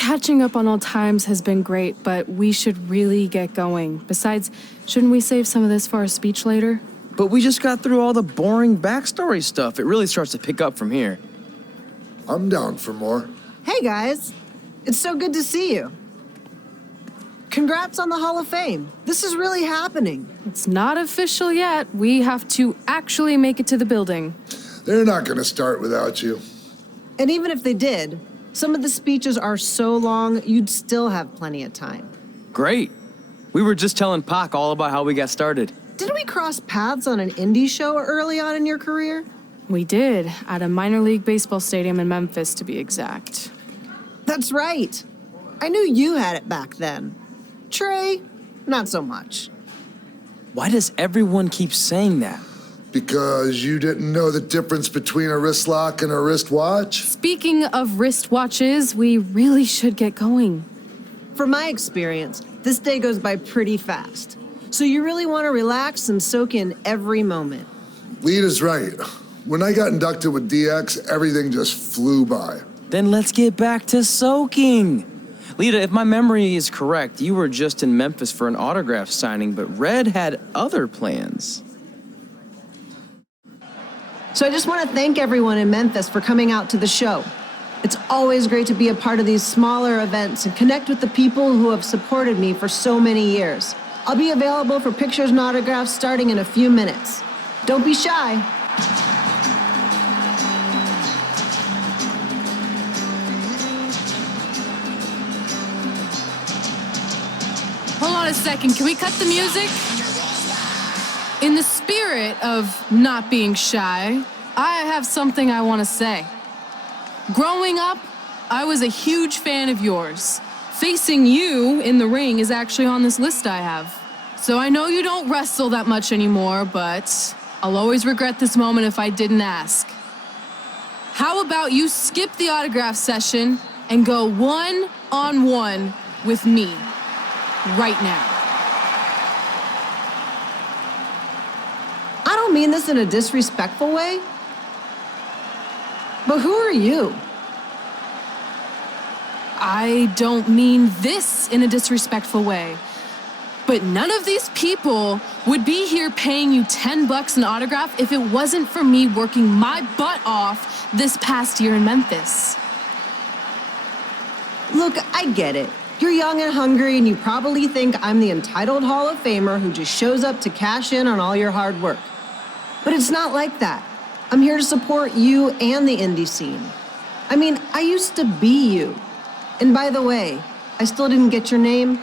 catching up on old times has been great, but we should really get going. Besides, shouldn't we save some of this for our speech later? But we just got through all the boring backstory stuff. It really starts to pick up from here. I'm down for more. Hey, guys. It's so good to see you. Congrats on the Hall of Fame. This is really happening. It's not official yet. We have to actually make it to the building. They're not going to start without you. And even if they did, some of the speeches are so long, you'd still have plenty of time. Great. We were just telling Pac all about how we got started. Didn't we cross paths on an indie show early on in your career? We did, at a minor league baseball stadium in Memphis, to be exact. That's right. I knew you had it back then. Trey, not so much. Why does everyone keep saying that? Because you didn't know the difference between a wrist lock and a wristwatch? Speaking of wristwatches, we really should get going. From my experience, this day goes by pretty fast. So you really want to relax and soak in every moment. Lita's right. When I got inducted with DX, everything just flew by. Then let's get back to soaking. Lita, if my memory is correct, you were just in Memphis for an autograph signing, but Red had other plans. So I just want to thank everyone in Memphis for coming out to the show. It's always great to be a part of these smaller events and connect with the people who have supported me for so many years. I'll be available for pictures and autographs starting in a few minutes. Don't be shy. Hold on a second, can we cut the music? In the spirit of not being shy, I have something I want to say. Growing up, I was a huge fan of yours. Facing you in the ring is actually on this list I have. So I know you don't wrestle that much anymore, but I'll always regret this moment if I didn't ask. How about you skip the autograph session and go one-on-one with me? Right now. I don't mean this in a disrespectful way, but who are you? I don't mean this in a disrespectful way, but none of these people would be here paying you $10 an autograph if it wasn't for me working my butt off this past year in Memphis. Look, I get it. You're young and hungry, and you probably think I'm the entitled Hall of Famer who just shows up to cash in on all your hard work. But it's not like that. I'm here to support you and the indie scene. I mean, I used to be you. And by the way, I still didn't get your name.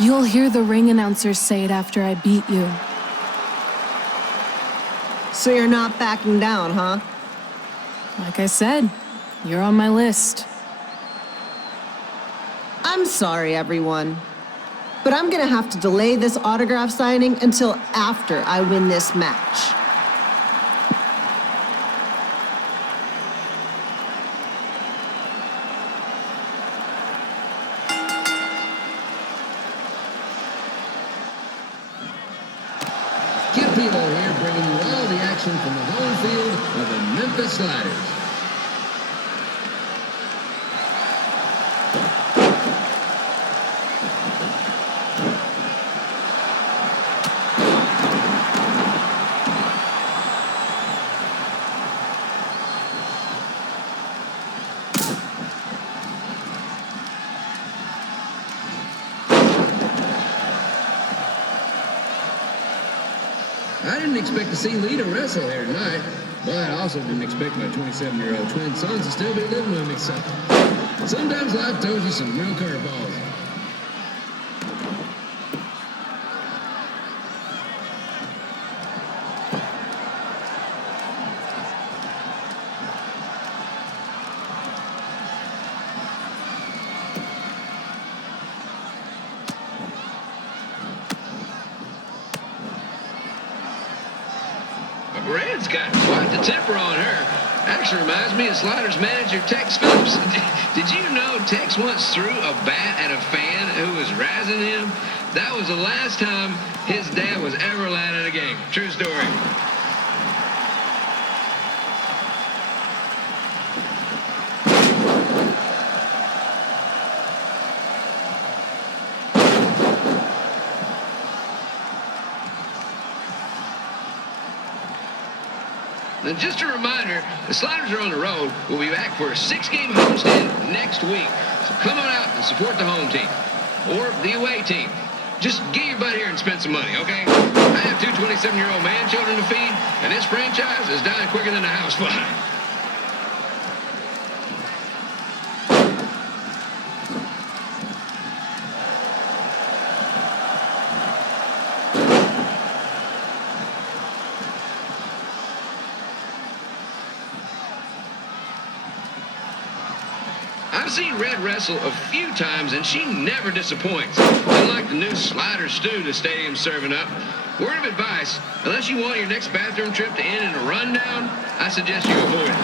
You'll hear the ring announcers say it after I beat you. So you're not backing down, huh? Like I said, you're on my list. I'm sorry, everyone, but I'm gonna have to delay this autograph signing until after I win this match. Kip Pilo here, bringing you all the action from the home field of the Memphis Sliders. I didn't expect to see Lita wrestle here tonight, but I also didn't expect my 27-year-old twin sons to still be living with me, so sometimes life throws you some real curveballs. Red's got quite the temper on her. Actually reminds me of Sliders manager Tex Phillips. Did you know Tex once threw a bat at a fan who was razzing him? That was the last time his dad was ever allowed in a game. True story. And just a reminder, the Sliders are on the road. We'll be back for a 6-game homestand next week. So come on out and support the home team or the away team. Just get your butt here and spend some money, okay? I have 2 27-year-old man children to feed, and this franchise is dying quicker than a house fly. I've seen Red wrestle a few times, and she never disappoints. Unlike the new slider stew the stadium's serving up. Word of advice, unless you want your next bathroom trip to end in a rundown, I suggest you avoid it.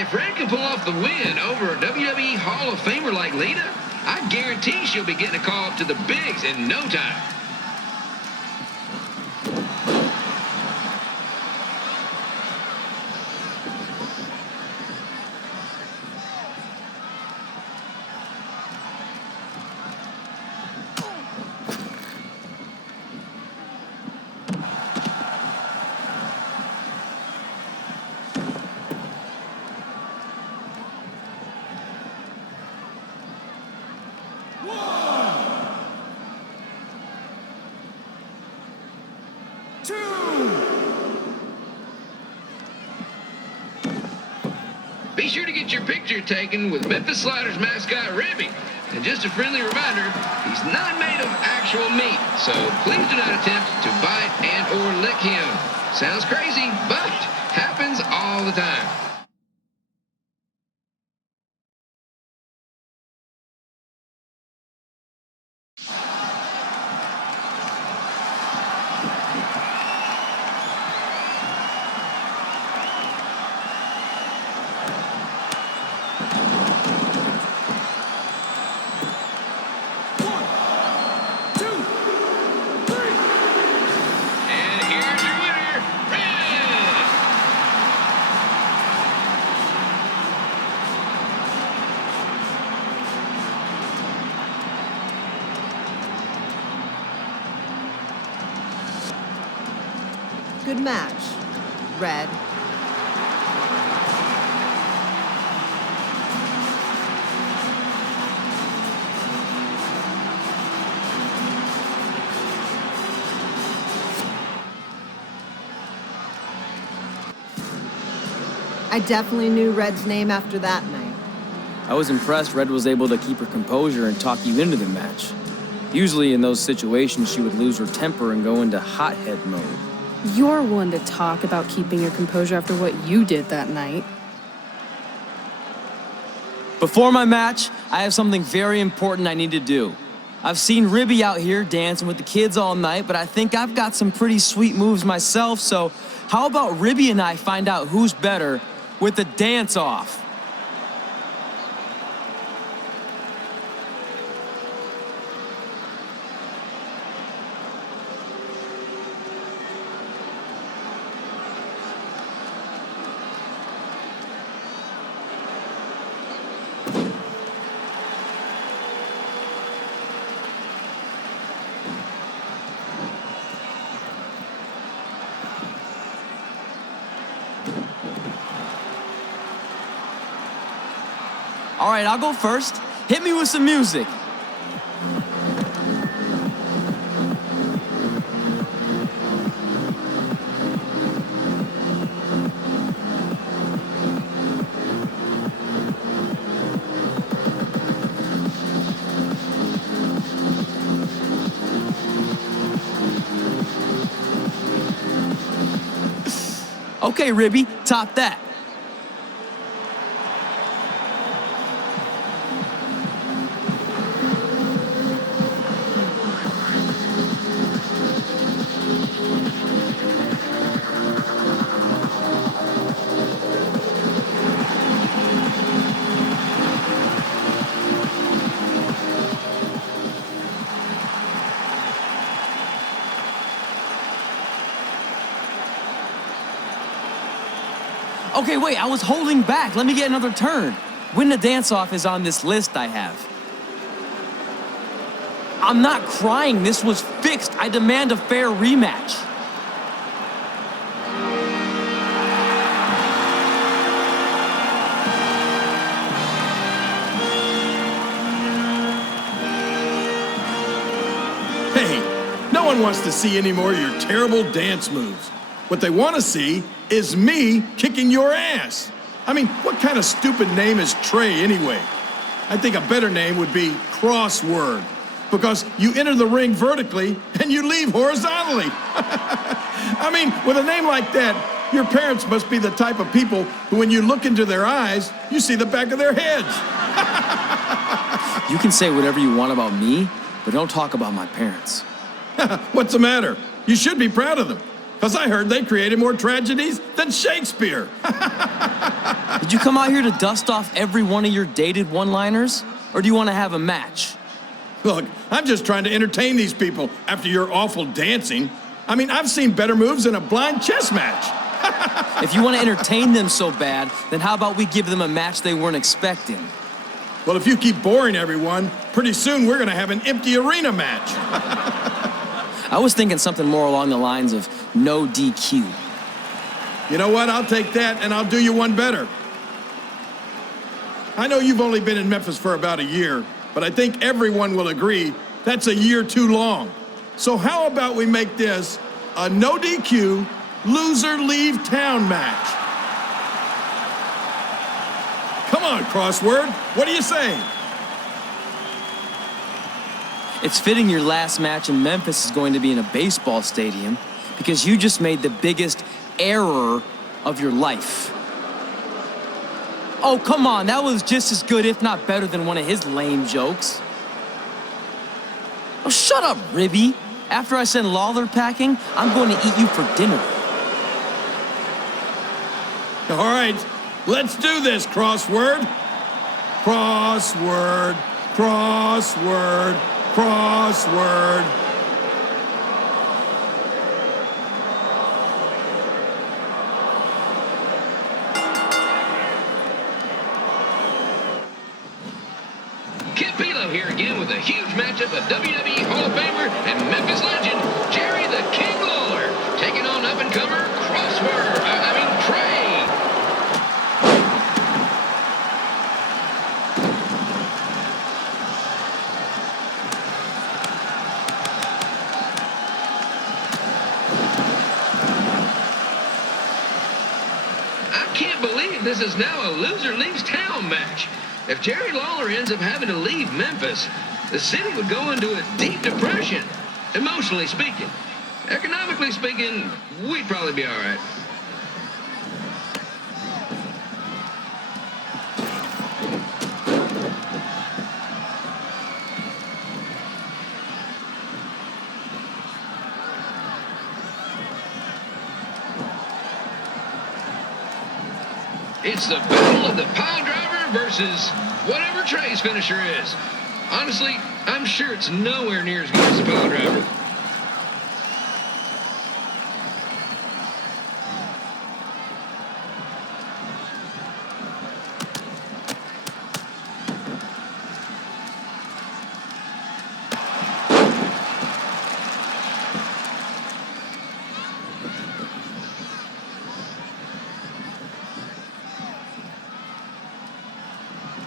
If Red can pull off the win over a WWE Hall of Famer like Lita, I guarantee she'll be getting a call up to the bigs in no time. Be sure to get your picture taken with Memphis Sliders mascot Ribby. And just a friendly reminder, he's not made of actual meat, so please do not attempt to bite and or lick him. Sounds crazy, but happens all the time. Good match, Red. I definitely knew Red's name after that night. I was impressed Red was able to keep her composure and talk you into the match. Usually in those situations, she would lose her temper and go into hothead mode. You're one to talk about keeping your composure after what you did that night. Before my match, I have something very important I need to do. I've seen Ribby out here dancing with the kids all night, but I think I've got some pretty sweet moves myself, so how about Ribby and I find out who's better with the dance-off? All right, I'll go first. Hit me with some music. Okay, Ribby, top that. Okay, wait, I was holding back. Let me get another turn. Win the dance-off is on this list I have. I'm not crying. This was fixed. I demand a fair rematch. Hey, no one wants to see any more of your terrible dance moves. What they want to see is me kicking your ass. I mean, what kind of stupid name is Trey anyway? I think a better name would be Crossword, because you enter the ring vertically and you leave horizontally. I mean, with a name like that, your parents must be the type of people who, when you look into their eyes, you see the back of their heads. You can say whatever you want about me, but don't talk about my parents. What's the matter? You should be proud of them, because I heard they created more tragedies than Shakespeare. Did you come out here to dust off every one of your dated one-liners? Or do you want to have a match? Look, I'm just trying to entertain these people after your awful dancing. I mean, I've seen better moves than a blind chess match. If you want to entertain them so bad, then how about we give them a match they weren't expecting? Well, if you keep boring everyone, pretty soon we're going to have an empty arena match. I was thinking something more along the lines of no DQ. You know what? I'll take that, and I'll do you one better. I know you've only been in Memphis for about a year, but I think everyone will agree that's a year too long. So how about we make this a no DQ, loser leave town match? Come on, Crossword. What do you say? It's fitting your last match in Memphis is going to be in a baseball stadium because you just made the biggest error of your life. Oh, come on, that was just as good, if not better, than one of his lame jokes. Oh, shut up, Ribby. After I send Lawler packing, I'm going to eat you for dinner. All right, let's do this, Crossword. Crossword, crossword, crossword. Here again with a huge matchup of WWE Hall of Famer and Memphis legend, Jerry the King Lawler, taking on up-and-comer Trey. I can't believe this is now a loser leaves town match. If Jerry Lawler ends up having to leave Memphis, the city would go into a deep depression, emotionally speaking. Economically speaking, we'd probably be all right. It's the battle of the pile driver versus whatever Trey's finisher is. Honestly, I'm sure it's nowhere near as good as the pile driver.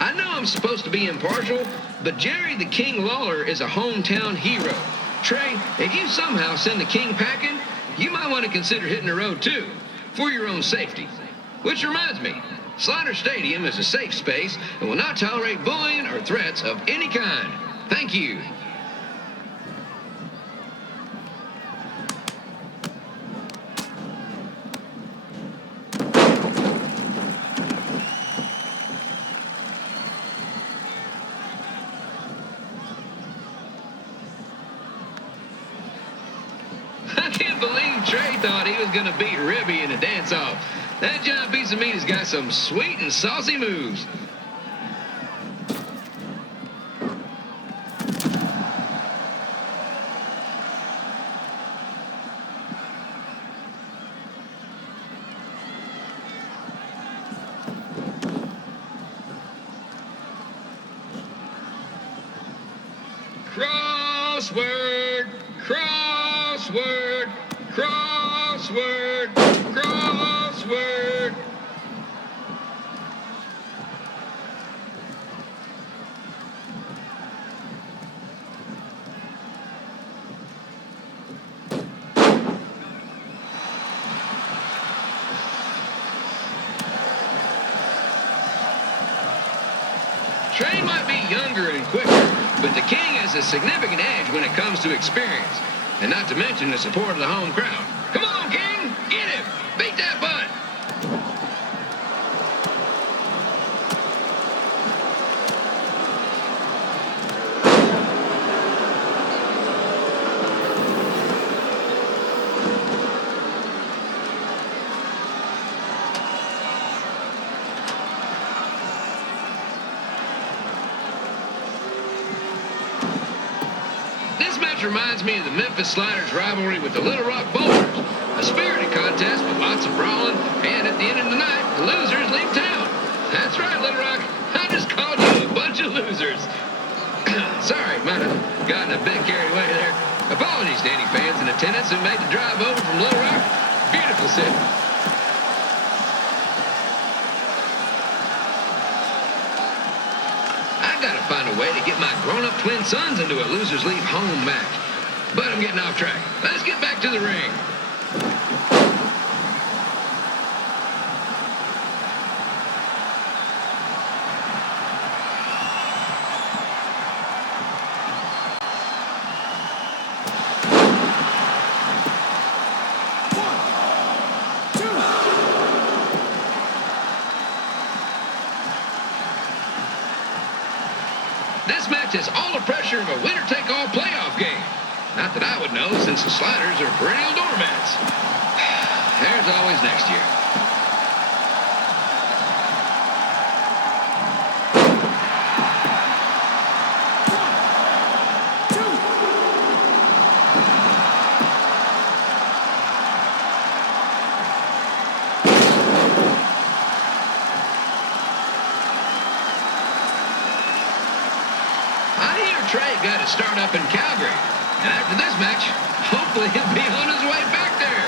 I know I'm supposed to be impartial, but Jerry the King Lawler is a hometown hero. Trey, if you somehow send the King packing, you might want to consider hitting the road too, for your own safety. Which reminds me, Slaughter Stadium is a safe space and will not tolerate bullying or threats of any kind. Thank you. I can't believe Trey thought he was going to beat Ribby in a dance-off. That giant piece of meat has got some sweet and saucy moves. Crossword, crossword, crossword, crossword. Trey might be younger and quicker, but the King has a significant edge when it comes to experience, and not to mention the support of the home crowd. Come on, King, get him! Beat that butt! This match reminds me of the Memphis Sliders rivalry with the Little Rock Boulders. A spirited contest with lots of brawling, and at the end of the night, the losers leave town. That's right, Little Rock. I just called you a bunch of losers. Sorry, might have gotten a bit carried away there. Apologies to any fans in attendance who made the drive over from Little Rock. Beautiful city. Gotta find a way to get my grown-up twin sons into a losers leave home match. But I'm getting off track. Let's get back to the ring. This match has all the pressure of a winner-take-all playoff game. Not that I would know, since the Sliders are perennial doormats. There's always next year. Trey got his start up in Calgary. And after this match, hopefully he'll be on his way back there.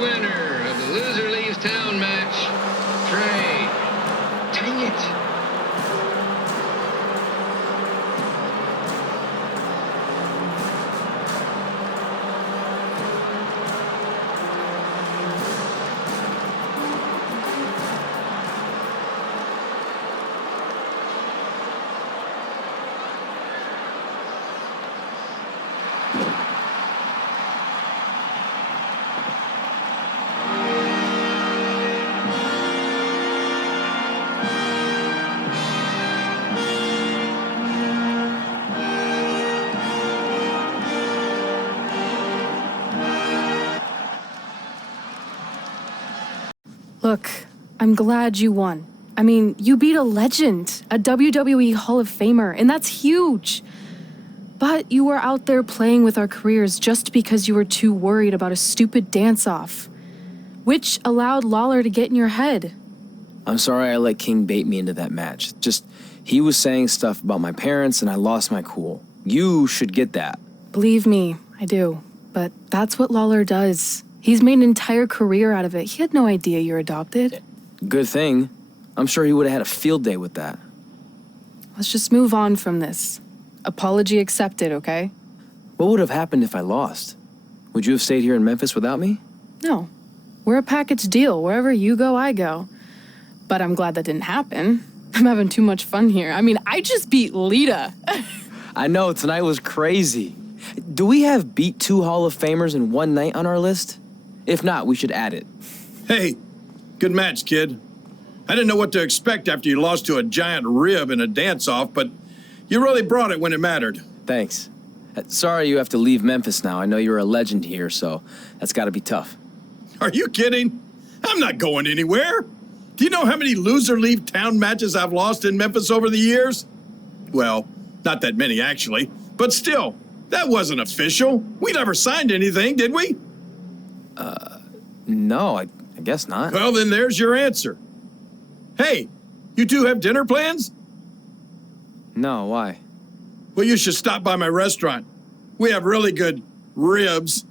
Winner of the loser leaves town match, Trey. Dang it. Look, I'm glad you won. I mean, you beat a legend, a WWE Hall of Famer, and that's huge. But you were out there playing with our careers just because you were too worried about a stupid dance-off, which allowed Lawler to get in your head. I'm sorry I let King bait me into that match. Just, he was saying stuff about my parents and I lost my cool. You should get that. Believe me, I do. But that's what Lawler does. He's made an entire career out of it. He had no idea you're adopted. Good thing. I'm sure he would have had a field day with that. Let's just move on from this. Apology accepted, okay? What would have happened if I lost? Would you have stayed here in Memphis without me? No. We're a package deal. Wherever you go, I go. But I'm glad that didn't happen. I'm having too much fun here. I mean, I just beat Lita. I know, tonight was crazy. Do we have beat 2 Hall of Famers in one night on our list? If not, we should add it. Hey, good match, kid. I didn't know what to expect after you lost to a giant rib in a dance-off, but you really brought it when it mattered. Thanks. Sorry you have to leave Memphis now. I know you're a legend here, so that's got to be tough. Are you kidding? I'm not going anywhere. Do you know how many loser leave town matches I've lost in Memphis over the years? Well, not that many actually, but still, that wasn't official. We never signed anything, did we? No, I guess not. Well, then there's your answer. Hey, you two have dinner plans? No, why? Well, you should stop by my restaurant. We have really good ribs.